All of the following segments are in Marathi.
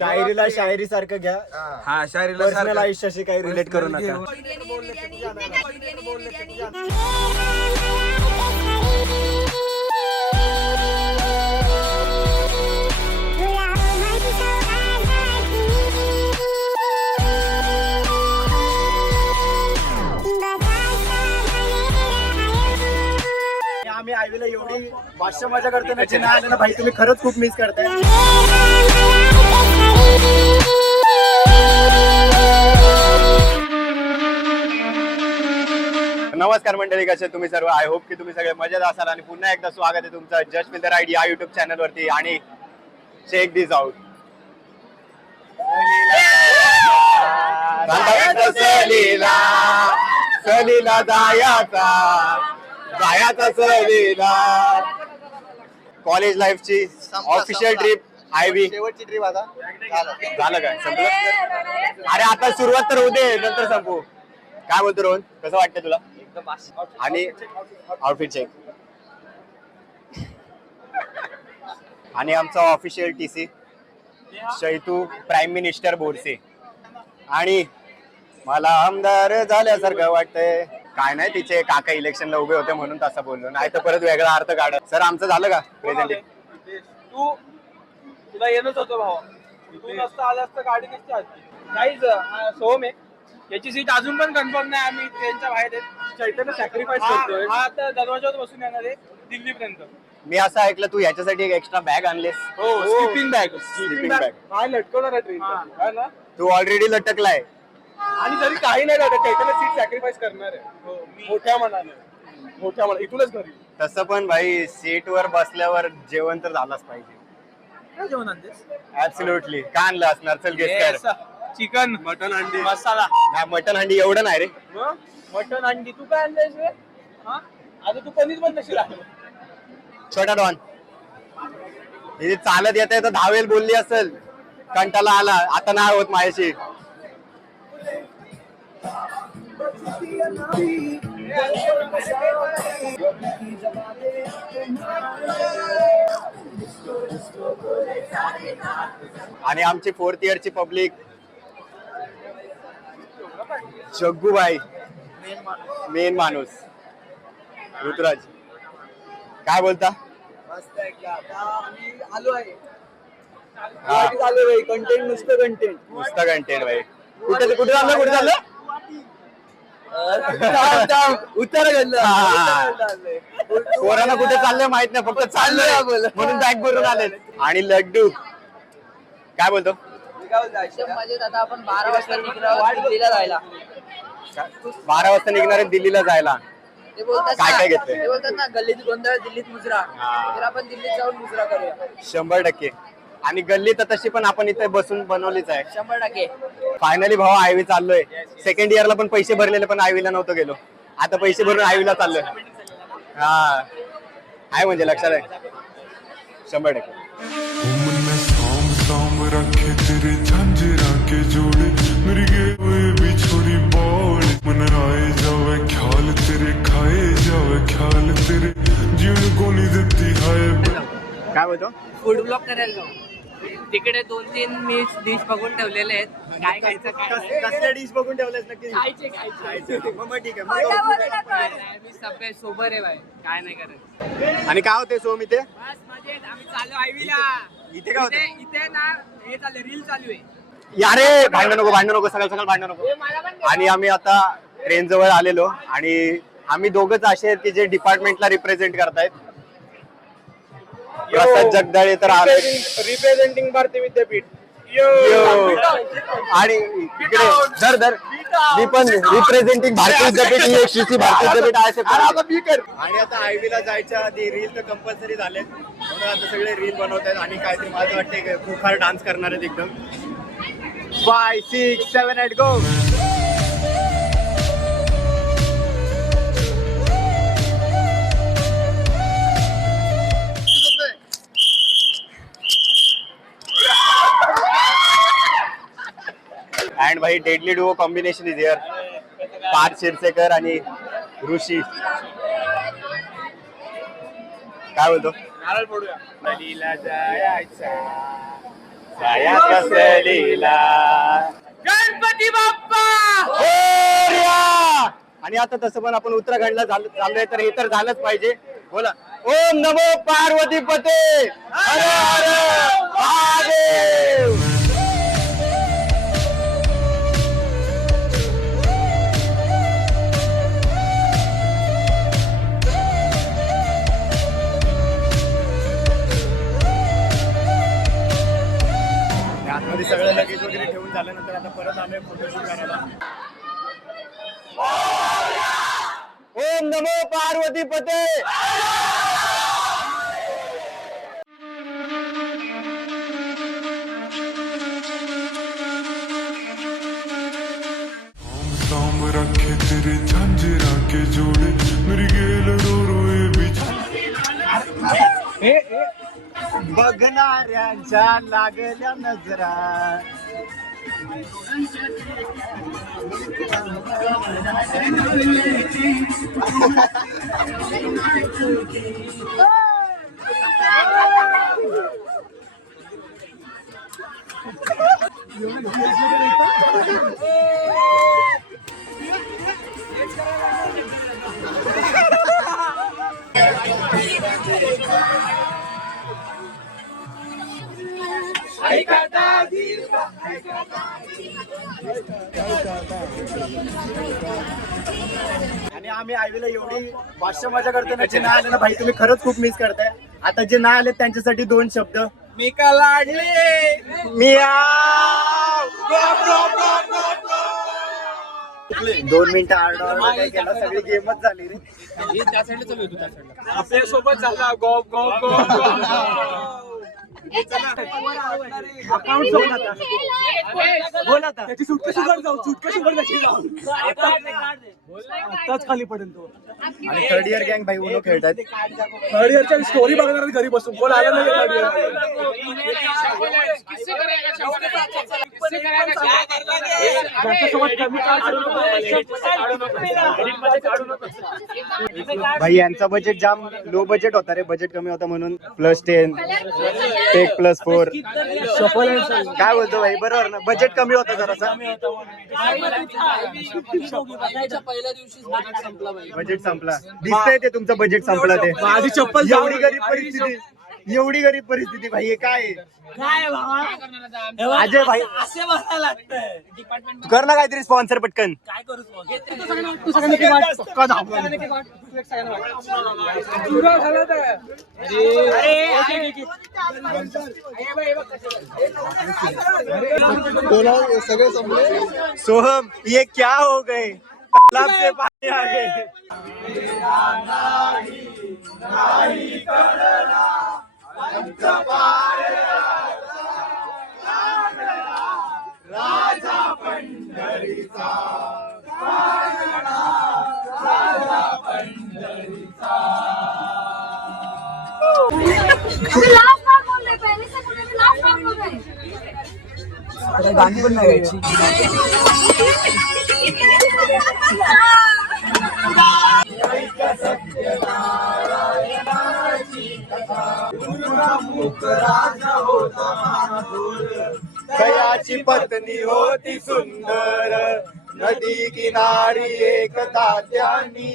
शायरीला शायरी सारखं घ्या. हा शायरीला पर्सनल आयुष्याशी काही रिलेट करू नका. आम्ही आयवीला एवढी भाष्य मजा करतो ना, नाही आलं ना भाई, तुम्ही खरंच खूप मिस करताय. नमस्कार मंडळी, कसे तुम्ही सर्व. आय होप की तुम्ही सगळे मजेत असाल आणि पुन्हा एकदा स्वागत आहे तुमचं जस्ट विथ द राईड या युट्यूब चॅनल वरती. आणि चेक दिस आउट. सलीला जायाचा सहलीला. कॉलेज लाईफची ऑफिशियल ट्रिप आयवी. शेवटची ट्रिप आता झालं काय, संपलं? अरे आता सुरुवात तर होऊ दे, नंतर संपू. काय बोलतो रोहन, कसं वाटतं तुला? आणि आउटफिट चेक. आणि आमचा ऑफिशियल टीसी शैतू प्राईम मिनिस्टर बोरसे. आणि मला आमदार झाल्यासारखं वाटतंय. काय नाही, तिचे काका इलेक्शनला उभे होते म्हणून तसं बोललो, नाही तर परत वेगळा अर्थ काढत. सर आमचं झालं का प्रेझेंट? तुला येणंच होतं भावा, तू नसतं आलं असतं गाडी नसती आली. काहीच सोहम आहे, याची सीट अजून पण कन्फर्म नाही. आम्ही ट्रेनच्या बाहेर आहेत. चैतन्य सॅक्रिफाईस करतोय. हा आता दरवाजावर बसून येणार आहे दिल्लीपर्यंत. मी असं ऐकलं तू याच्यासाठी एक एक्स्ट्रा बॅग आणलेस. हो, स्लीपिंग बॅग. स्लीपिंग बॅग काय लटकवणार आहे ट्रेन ना. तू ऑलरेडी लटकलाय. आणि जरी काही नाही झालं, चैतन्य सीट सॅक्रिफाईस करणार आहे मोठ्या मनाने, इथूनच घरी. तसं पण भाई, सीट वर बसल्यावर जेवण तर झालंच पाहिजे. काय जेवण आणतेस? ऍब्सोल्युटली. काय आणलं असणार? चल गेस कर. चिकन, मटन, अंडी, मसाला. मटन अंडी एवढं नाही रे. मटन अंडी तू काय आणलंयस रे? आता तू पनीर पण नशी लागलं. छोटा डॉन इथे चालत येत आहे तर धावेल बोलली असेल, कंटाला आला. आता नाही होत माझ्याशी. आणि आमची 4th इयरची पब्लिक. जग्गूबाई मेन माणूस. ऋतुराज काय बोलता? आलो आहे. कंटेंट नुसतं कंटेंट भाई. कुठे चाललं? पोरांना कुठे चाललंय माहित नाही, फक्त चाललंय म्हणून बॅग भरून आले. आणि लड्डू काय बोलतो? आता आपण 12 वाजता निघणार दिल्लीला जायला. 12 वाजता निघणार आहे दिल्लीला जायला. ते बोलतात काय घेतलंय? ते बोलतात ना, गल्लीत गोंधळ दिल्लीत मुजरा. तर आपण दिल्लीत जाऊन मुजरा करूया 100%. आणि गल्ली तर तशी पण आपण इथे बसून बनवलीच आहे 100%. फायनली भाऊ आयवी चाललोय. 2nd इयरला पण पैसे भरलेले, पण आयवीला नव्हतं गेलो. आता पैसे भरून आयवीला चाललोय. हा आहे म्हणजे लक्षात आहे 100%. रखे तेरे झांझरा के जोड़े मेरी गए हुए बिछोड़ी बाल मन आए जावे ख्याल तेरे खाए जावे ख्याल तेरे जीवन को नहीं देती हाय. काय बोलतो? फूड ब्लॉग करायला जाऊ. तिकडे 2-3 डिश बघून ठेवलेले आहेत. काय खायचं कसल्या डिश बघून ठेवलेस नक्की? खायचे. मग ठीक आहे. मी सगळे सोबर आहे भाई, काय नाही करत. आणि काय होते सोम इथे? बस मजेत. आम्ही चालू आयवीला. इथे काय होते? इथे ना हे चालू रील चालू आहे. यारे भांडण नको सकाळ भांडण नको. आणि आम्ही आता ट्रेन जवळ आलेलो आणि आम्ही दोघंच असे आहेत की जे डिपार्टमेंटला रिप्रेझेंट करतायत. प्रसाद जगदाळे तर रिप्रेझेंटिंग भारतीय विद्यापीठ. आणि इकडे धर मी पण रिप्रेझेंटिंग भारतीय विद्यापीठ EXTC भारतीय विद्यापीठ. आणि आता आयवीला जायच्या आधी रील तर कंपल्सरी झाले, म्हणून आता सगळे रील बनवत आहेत. आणि काहीतरी माझं वाटतंय खूप फार डान्स करणार आहेत एकदम. 5, 6, 7, 8 गो. अँड भाई deadly duo combination is here. Parth Shirsekar आणि ऋषी. काय बोलतो नारळ फोडूया. सहलीला जायचा सहलीला. गणपती बाप्पा. मोरया! आणि आता तसं पण आपण उत्तराखंडला चाललोय तर हे तर झालंच पाहिजे. बोला ओम नमो पार्वती पते हर हर महादेव. आतमध्ये सगळं लगेज वगैरे ठेवून झाल्यानंतर आता परत आलोय फोटोशूट करायला. ओम नमो पार्वती पते. सांभ रखे तेरे झांझरा के जोड़े मेरी गेल रो रोए बिछा. बघणाऱ्यांच्या लागल्या नजरा. आणि आम्ही आयवीला एवढी भाष्य मजा करतो ना, जे नाही आले ना भाई तुम्ही खरंच खूप मिस करताय. आता जे नाही आले त्यांच्यासाठी 2 शब्द. मी का लाडले. मी 2 मिनिटं आरडाओरडा काय केला, सगळी गेमच झाली रे. त्या साईडला चालू होतो. त्या साईडला आपल्या सोबत झाला गॉप गॉप गॉप. अकाउंट सोडून आता बोल आता. त्याची सुटकेशी वर जाऊ, सुटकेशी वर त्याची जाऊ. आताच खाली पडेल तो. आणि 3rd इयर गँग भाई उनो खेळतात. 3rd इयरच्या स्टोरी बघणार घरी बसून. कोण आलं नाही 3rd इयर. भाई यांचा बजेट जाम लो बजेट होता रे. बजेट कमी होता म्हणून +10 टेक +4. काय बोलतो भाई, बरोबर ना. बजेट कमी होता जरासा. बजेट संपला. दिसतंय ते तुमचं बजेट संपला. ते माझी चप्पल एवढी गरीब परिस्थिती भाई. हे काय अजय भाई कर ना काहीतरी स्पॉन्सर पटकन. काय करू सोहम ये क्या हो गए, तालाब से पानी आ गए. लास्ट बार बोल रहे पहले से बोल रहे लास्ट बार बोल रहे. गाणी पण नाही गायची. कयाची पत्नी होती सुंदर, नदी किनारी एक तात्यानी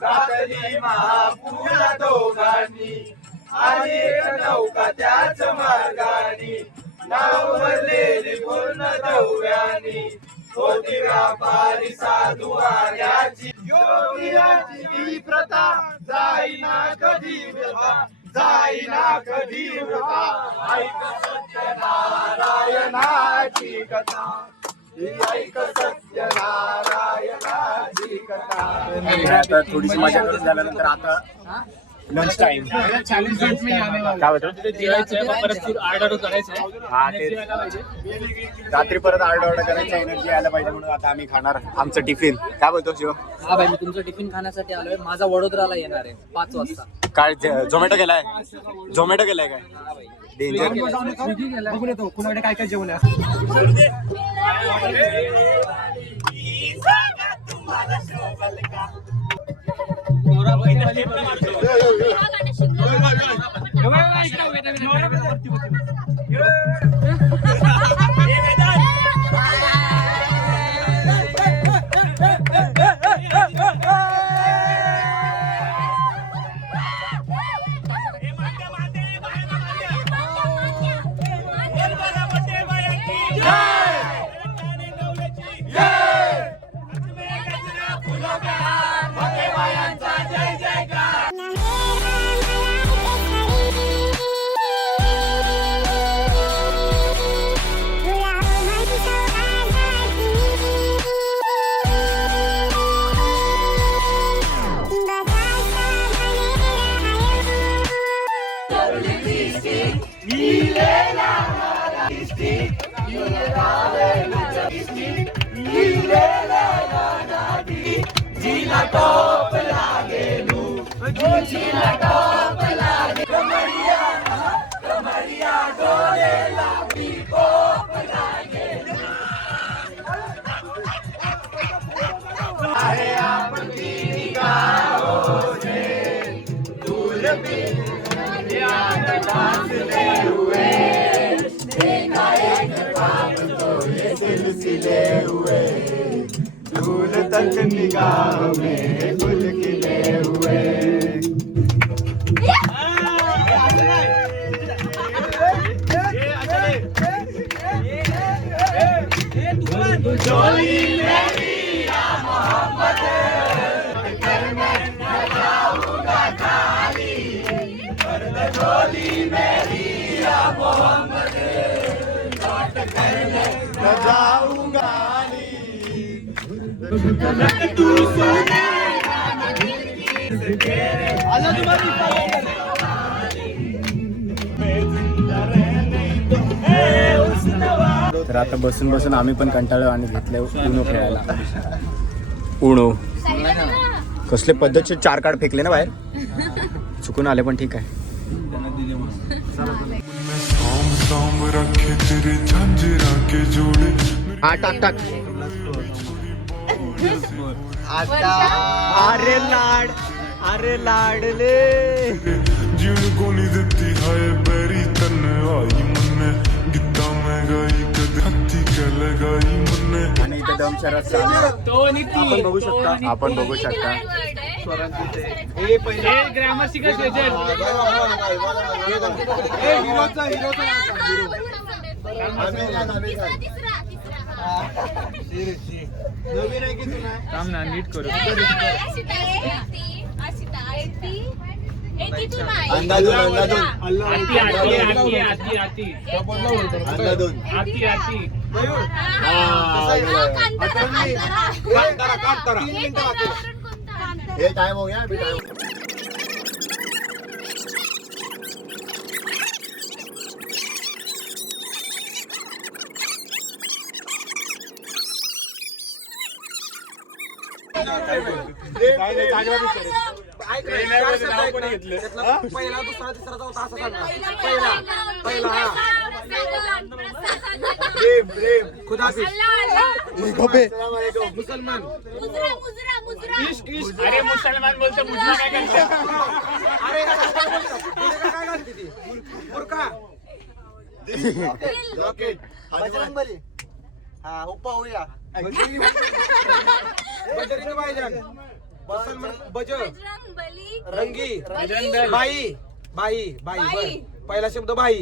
घातली महापूर दोघांनी. आणि एक नौका त्याच मार्गानी नाव भरलेली पूर्ण दौऱ्यानी. होती व्यापारी साधू आल्याची योगियाची ही प्रथा जाईना कधी व्यथा, जाईना कधी व्यथा. ऐक सत्यनारायणाची कथा, ऐक सत्यनारायणाची कथा. आता थोडीशी मजा करून झाल्यानंतर आता लंच टाइम. काय होतं हा ते रात्री परत आरडाओरडा करायची एनर्जी यायला पाहिजे म्हणून आता आम्ही खाणार आमचं टिफिन. काय बोलतो शिव? हा भाई, मी तुमचं टिफिन खाण्यासाठी आलोय. माझा वडोदराला येणार आहे 5 वाजता. काय झोमॅटो केलाय? झोमॅटो केलाय काय? डेंजर. बघून येतो कुणाकडे काय काय जेवण आहे. धूल तक निगाह में गुल खिले हुए। तर आता बसून बसून आम्ही पण कंटाळलो आणि घेतलं उनो खेळायला. उनो कसले पद्धतशीर 4 कार्ड फेकले ना बाहेर, चुकून आले पण ठीक आहे. सांभ सांभ रखे तेरे झांझरा के जोड़े हा टाक टाक. अरे लाड, अरे लाडले जीवन को नहीं देती है बेरी तन आई मन्ने गीता में गाई कद हत्ती के लगाई मन्ने. आणि इथे दमशरात आपण बघू शकता, आपण बघू शकता. नीट करू. अंदाजून ये टाइम हो गया. पहिला दुसरा तिसरा चौथा असं सांगा. पहिला मुसलमान अरे मुसलमान बोलतो मुजरा काय करतो. अरे काय घालते ती बुरका. बजरंगबली. हा उप्पा होऊया. बजरंग भाईजान. मुसलमान बजर रंगी बाई बाई बाई बर. पहिला शब्द बाई.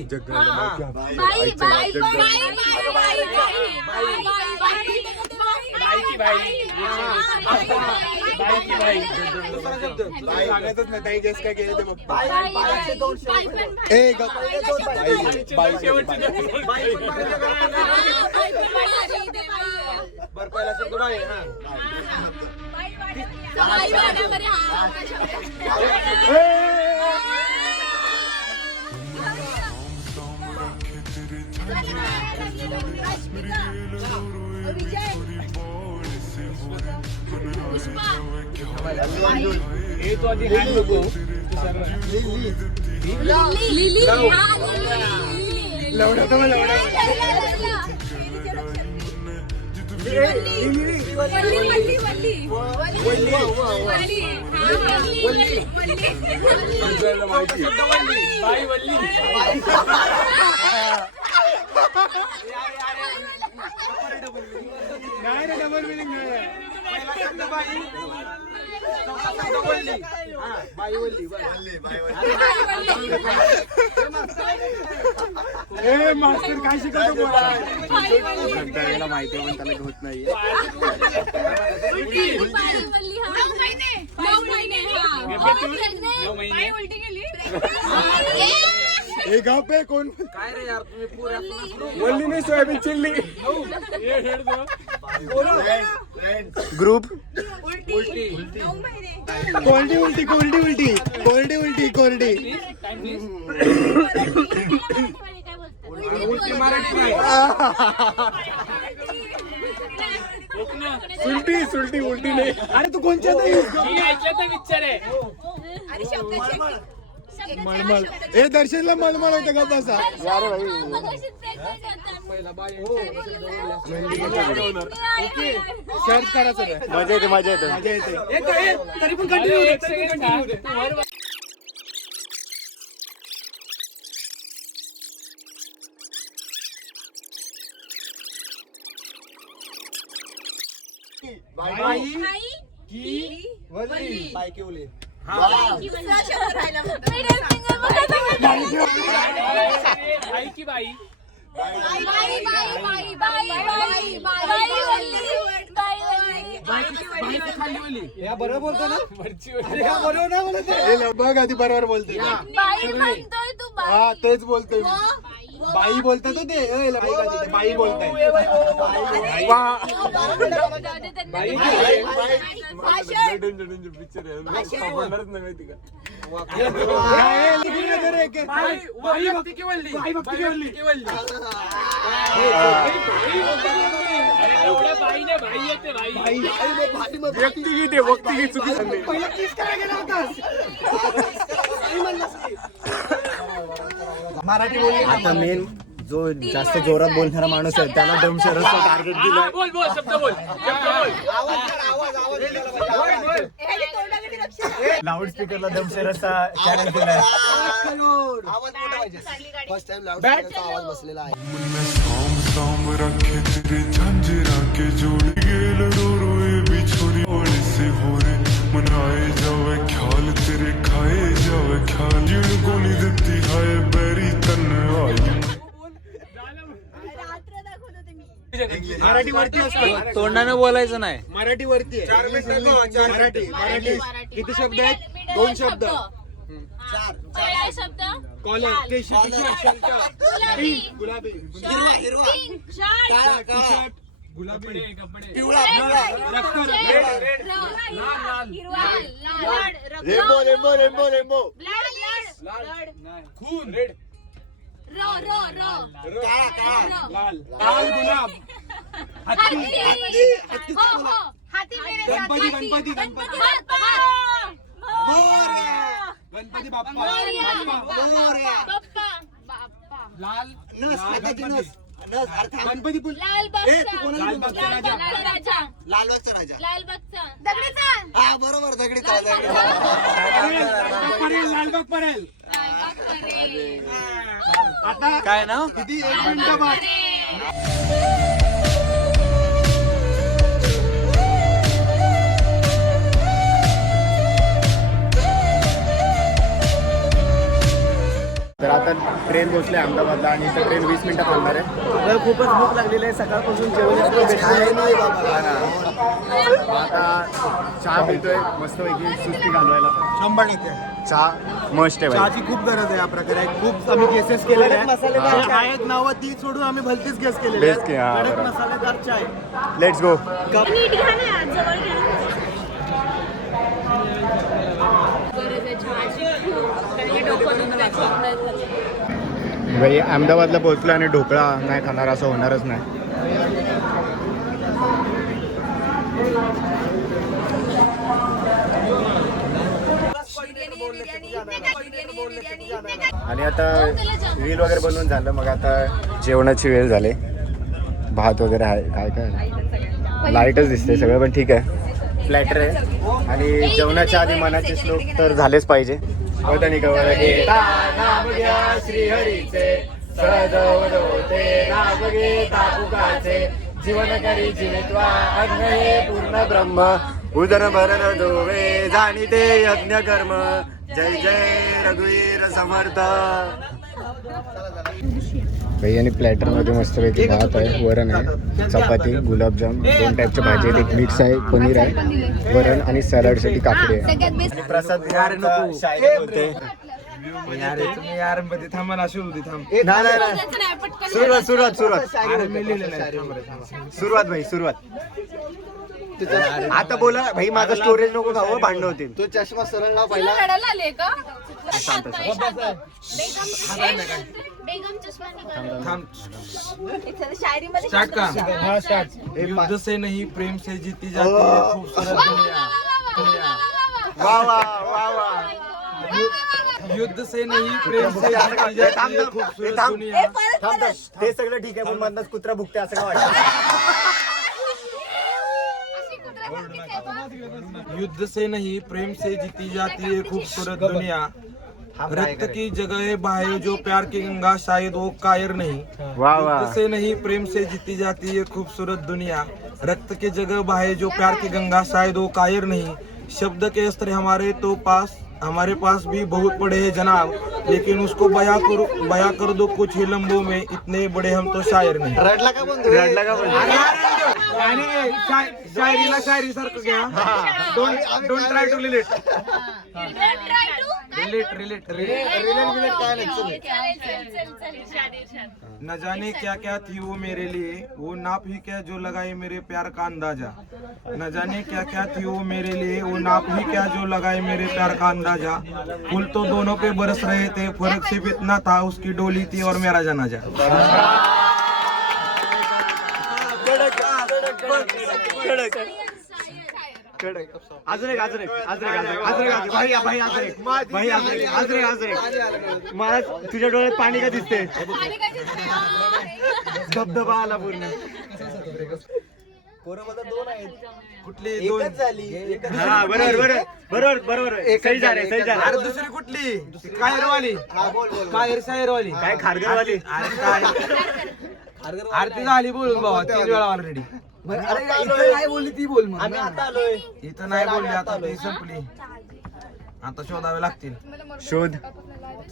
दुसरा शब्द सांगतच नाही ताई, गेस काय केलं ते बघ. बाई बर. पहिला शब्द बाई. बाई वल्ली. नाही रे, डबल मिनिंग नाही. मास्टर काय शिकवतो त्याला माहिती पण त्याला होत नाही. हे गाव पे कोण काय रे यार तुम्ही पुऱ्या वल्ली नाही सोयाबीन चिल्ली ग्रुप कोरडी उलटी कोरडी उलटी कोरडी उलटी कोरडी सुलटी सुलटी उलटी नाही. अरे तू कोणच्या पिक्चर आहे. मळमळ हे दर्शनला मळमळ होतं का बसा अरे भाई शर्ट करायचं नाही. मजा येते मजा येते मजा येते. तरी पण कंटिन्यू. बरोबर बोलतो ना बघ आधी बरोबर बोलते हा तेच बोलतोय बाई बोलतात हो ते बाई बोलताय मराठी बोल. आता मेन जो जास्त जोरात बोलणारा माणूस आहे त्याला दमशरसचा टार्गेट दिलाय. बोल बोल शब्द बोल लाऊड स्पीकरला दमशरसचा चॅलेंज दिलाय. मैं साम साम रखे तेरे झांझरा के जोड़े गेल रो रोए बिछोरी ओले से हो रे मन आए जावे ख्याल तेरे खाए जावे ख्याल जिन को नहीं देती हाय बेरी तन आई. मराठी वरती असतं तोंडाने बोलायचं नाही. मराठी वरती आहे. मराठी मराठी किती शब्द आहेत 2 शब्द. पहिला शब्द कॉलेज गुलाबी गुलाबी पिवळा रेनबो रेनबो रेनबो रेनबो खून रेड लाल गुलाब गणपती गणपती गणपती गणपती बाप्पा लाल गणपती फुल लालबागचा दगडीचा हा बरोबर दगडीचा लालबाग पडेल. आता काय ना किती 1 मिनिट बाद. तर आता ट्रेन पोहोचली अहमदाबादला आणि इथं ट्रेन 20 मिनिटं थांबणार आहे. तर खूपच भूक लागलेली आहे सकाळपासून जेवण आता चहा पितोय मस्तपैकी सुस्ती घालवायला. 100% चहा मस्त आहे. चहाची खूप गरज आहे या प्रकारे. खूप आम्ही केसेस केलेले आहेत नावं ती सोडून आम्ही भलतीच केस केलेले आहेत. मसालेदार चाय. Let's go. नीट घ्या ना जवळ घ्या. भाई अहमदाबादला पोहोचलो आणि ढोकळा नाही खाणार असं होणारच नाही. आणि आता रील वगैरे बनवून झालं. मग आता जेवणाची वेळ झाली. भात वगैरे आहे काय काय लाईटच दिसते सगळं, पण ठीक आहे. फ्लॅटर आहे आणि जेवणाच्या आधी मनाचे श्लोक तर झालेच पाहिजे. वदनी कवर घेता नाम घ्या श्रीहरीचे, सदवद होते नाम घेता पुकाचे, जीवन करी जीवित्वा अग्न हे पूर्ण ब्रह्म, उदर भरण धोवे जाणीते यज्ञ कर्म, जय जय रघुवीर समर्थ. आणि प्लॅटर मध्ये मस्तपैकी भात आहे, वरण आहे, चपाती, गुलाबजाम, 2 टाईपच्या भाजी आहेत, एक मिक्स आहे, पनीर आहे, वरण आणि सॅलड साठी काकडी आहे. प्रसाद शायरी बोलते. यार तुम्ही यार मध्ये थांबा ना, सुरू दे थांब. सुरुवात भाई सुरुवात. आता बोला भाई, माझा स्टोरेज नको खावं, भांडण होतील. तो चष्मा सरळ लाव पहिला. रडायला आले का? शांत शायरीमध्ये स्टार्ट का? हा स्टार्ट. युद्ध से नहीं प्रेम से जीती जाती है खूबसूरत दुनिया. वा वा वा वा. युद्ध से नहीं प्रेम से जीती जाती है खूबसूरत दुनिया. ते सगळं ठीक आहे, पण मधनच कुत्रा भुकते असं काय वाटतं? युद्ध से नहीं प्रेम से जीती जाती है खूबसूरत दुनिया. रक्त की जगह बहाए जो प्यार की गंगा, शायद वो कायर नहीं. वाह वाह. युद्ध से नहीं प्रेम से जीती जाती है खूबसूरत दुनिया. रक्त की जगह बहाए जो प्यार की गंगा, शायद वो कायर नहीं. शब्द के अस्त्र हमारे पास भी बहुत बड़े हैं जनाब, लेकिन उसको बयां कर दो कुछ ही लम्बों में, इतने बड़े हम तो शायर नहीं. रडला का बंधू? रडला का बंधू? आणि शायरीला शायरी सारखं घ्या. Don't try to relate. Relate न जाने क्या क्या थी वो मेरे लिए, वो नाप ही क्या जो लगाए मेरे प्यार का अंदाजा. न जाने क्या क्या थी वो मेरे लिए, वो नाप ही क्या जो लगाए मेरे प्यार का अंदाजा. फूल तो दोनों पे बरस रहे थे, फर्क सिर्फ इतना था, उसकी डोली थी और मेरा जनाजा. अजून एक मला तुझ्या डोळ्यात पाणी का दिसते? धबधबा आला पूर्ण. कुठली दोन झाली? हा बरोबर. सही झाले. अरे दुसरी कुठली? कायरवाली. शायरवाली काय खारगरवाली? आरती झाली बोलून बाबा 3 वेळा ऑलरेडी. काय बोलली ती बोल मग. आम्ही आता आलोय. इथं नाही बोलली, आता ती संपली. आता शोधावे लागतील. शोध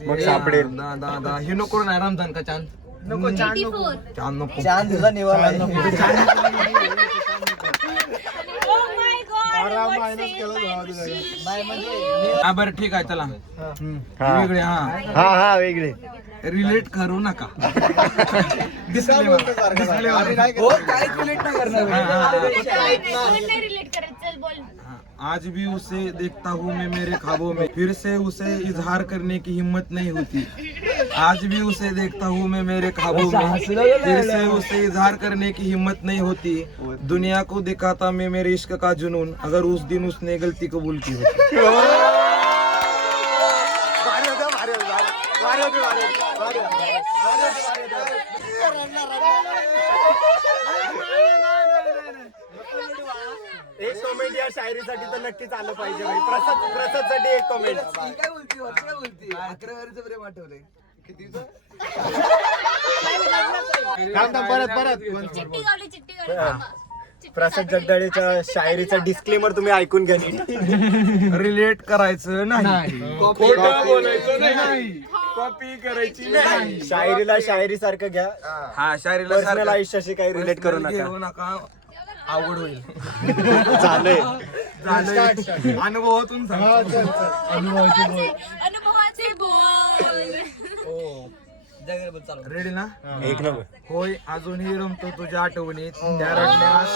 मग सापडेल. दादा हे नको नाही रमजान का चांद नको. चांद नको. चांद तुझा निवाला हा बरं ठीक आहे चला. वेगळे हा वेगळे. रिलेट करू नका. आज भी उसे देखता हूँ मैं मेरे ख्वाबों में, फिर से उसे इजहार करने की हिम्मत नहीं होती. आज भी उसे देखता हूँ मैं मेरे ख्वाबों में, फिर से उसे इजहार करने की हिम्मत नहीं होती. दुनिया को दिखाता मैं मेरे इश्क का जुनून, अगर उस दिन उसने गलती कबूल की होती. एक कमेंट या शायरीसाठी तर नक्कीच आलं पाहिजे भाई. प्रसाद साठी एक कमेंट. काय बोलती 11 वर्षाचं प्रेम आठवलंय. चिट्टी गावली. प्रसाद जगदाळेच्या शायरीचा डिस्क्लेमर तुम्ही ऐकून घ्या. रिलेट करायचं नाही, खोटं बोलायचं नाही, कॉपी करायची नाही. शायरीला शायरी सारखं घ्या. हा शायरीला पर्सनल सारखं आयुष्याशी काही रिलेट करू घेऊ नका. नका, अवघड होईल. झालंय. अनुभवातून सांगतो. अनुभवाचे बोल. रेडी ना? एक नंबर. होय अजूनही रमतो तुझ्या आठवणीत, त्या रडण्यात,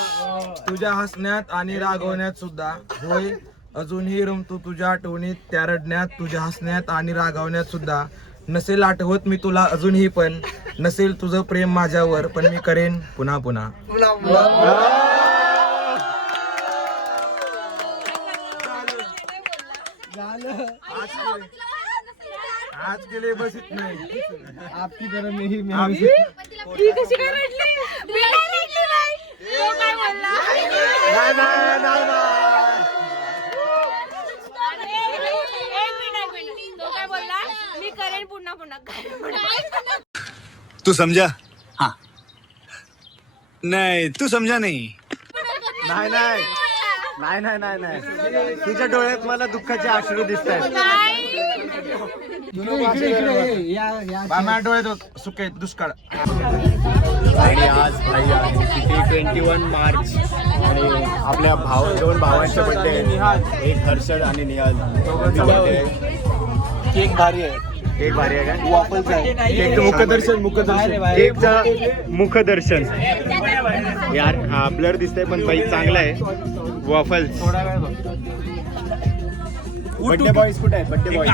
तुझ्या हसण्यात आणि रागवण्यात सुद्धा. होय अजूनही रमतो तुझ्या आठवणीत, त्या रडण्यात, तुझ्या हसण्यात आणि रागवण्यात सुद्धा. नसेल आठवत मी तुला अजूनही, पण नसेल तुझं प्रेम माझ्यावर, पण मी करेन पुन्हा पुन्हा. आज गेले बस इथं. आपकी तरह नहीं. ती कशी काय रडली? मी नाही रडली बाई. तो काय बोलला? नाही, नाही, नाही, नाही. एक मिनिट. तो काय बोलला? मी करेन पुन्हा पुन्हा. तू समजा हाँ नहीं तू समजा नहीं नाही नाही नाही नाही नाही नाही तुझ्या डोळ्यात मला दुःखाचे अश्रू दिसत आहेत. डोळ्यात सुके दुष्काळ. आणि आज भाई आहे किती 21 मार्च आणि आपल्या दोन भावांचे बड्डे आहेत. एक हर्षद आणि निहाल दोघांचा बड्डे आहे. केक भारी आहे. केक भारी आहे का? वॉफलचा आहे. केकचं मुखदर्शन यार हा ब्लर दिसतंय पण बाई चांगला आहे. वॉफल्स. बड्डे बॉयज कुठे आहेत? बड्डे बॉयज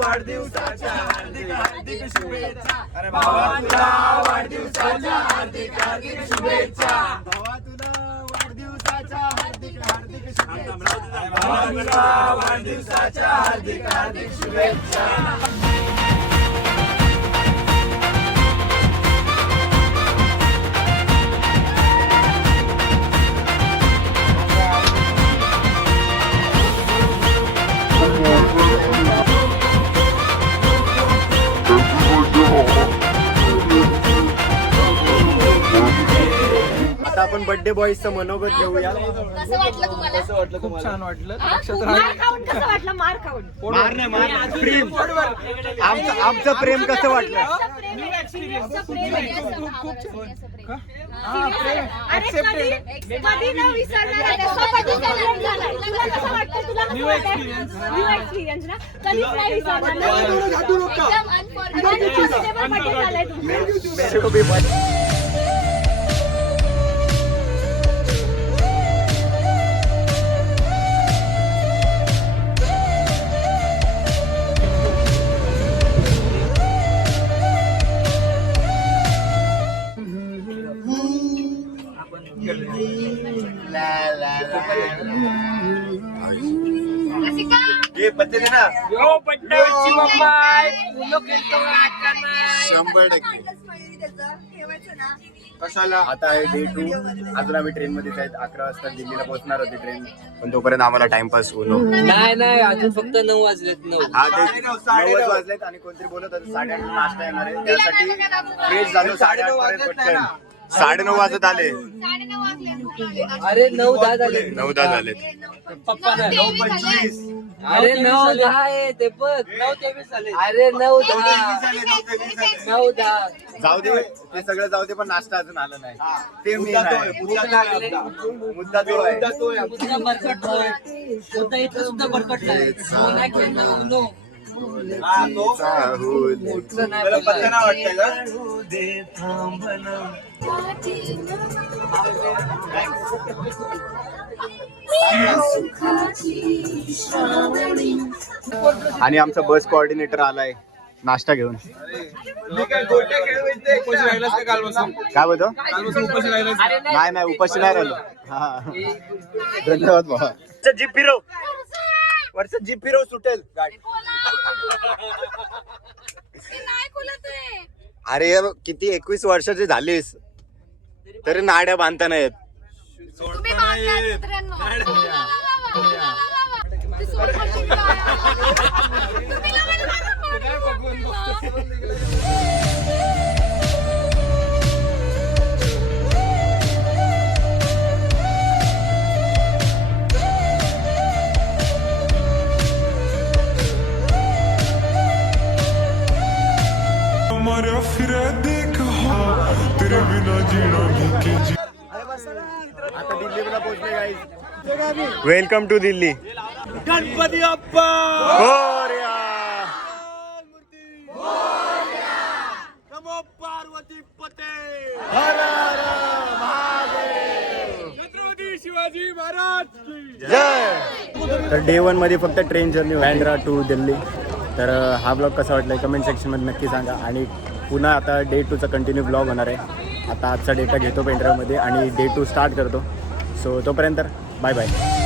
वाढदिवसाच्या हार्दिक हार्दिक शुभेच्छा. अरे भावा तुला वाढदिवसाच्या हार्दिक हार्दिक शुभेच्छा. भावा तुला वाढदिवसाच्या हार्दिक हार्दिक शुभेच्छा. भावा तुला वाढदिवसाच्या हार्दिक हार्दिक शुभेच्छा. आता आपण बर्थडे बॉयजचं मनोगत घेऊया. कसं वाटलं तुम्हाला? खूप छान वाटलं. मार खाऊन कसं वाटलं? मार खाऊन. मार नाही मार प्रेम. आमचं प्रेम कसं वाटलं? कधी न विसरणार आहे. celebrate झालाय. तुला कसं वाटतं? तुला कसं वाटतं? न्यू एक्सपिरियन्स ना. कधीच नाही विसरणार ना. एकदम अनफॉर्गेटेबल बर्थडे झालाय तुमचा. मेरे को भी ये पत्ते देना. यो बड्डेची मम्मा पुन्हा खेळतो आता नाही. 100% कशाला. आता आहे डे 2. अजून आम्ही ट्रेन मध्येच आहेत. 11 वाजता दिल्लीला पोहोचणार होती ट्रेन पण तोपर्यंत आम्हाला टाइमपास होऊन नाही अजून फक्त 9 वाजलेत. 9 हा ते 9 वाजलेत आणि कोणतरी बोलत होतं 8:30 नाश्ता येणार आहे त्यासाठी फ्रेश झालो. 8:30 पर्यंत 9:30 वाजत आले. 9:30 वाजले. अरे 9-10 झाले. 9-10 झालेत. पप्पा नाही. 9:25. अरे 9-10 आहे ते बघ. 9:23 झाले. अरे 9-10 जाऊ दे ते सगळं जाऊ दे पण नाश्ता अजून आला नाही. ते मी नाही. मुद्दा तो आहे. पुन्हा बरकट होता इथं सुद्धा बरकट नाही. मी नाही खेळणार उनो. मोठं नाही वाटतंय का? आणि आमचा बस कोऑर्डिनेटर आलाय नाश्ता घेऊन. काय काय बोलतो? नाही नाही उपाशी नाही राहिलो. हा धन्यवाद भावा. जीप फिरव वरचं जीप फिरव सुटेल गाडी. नाही खुलत आहे. अरे किती 21 वर्षाचे झालीस तरी नाड्या बांधता नाहीत. तुम्ही बांधलात मित्रांनो. ते सोड पडशील काय? तुम्ही लग्न हमारा फिर देखा तेरे बिना जीना भी के जी. आता दिल्लीला पोहोचले guys. Welcome to Delhi. Ganpati Bappa Morya. नमो पार्वती पते. हर हर महादेव. छत्रपती शिवाजी महाराज की जय. तर डे 1 मध्ये फक्त train journey Bandra to Delhi. तर हा ब्लॉग कसा वाटला कमेंट सेक्शनमध्ये नक्की सांगा. आणि पुन्हा आता डे 2चा कंटिन्यू ब्लॉग होणार आहे. आता आजचा डेटा घेतो पेनड्राईव्हमध्ये आणि डे 2 स्टार्ट करतो. सो तोपर्यंत बाय बाय.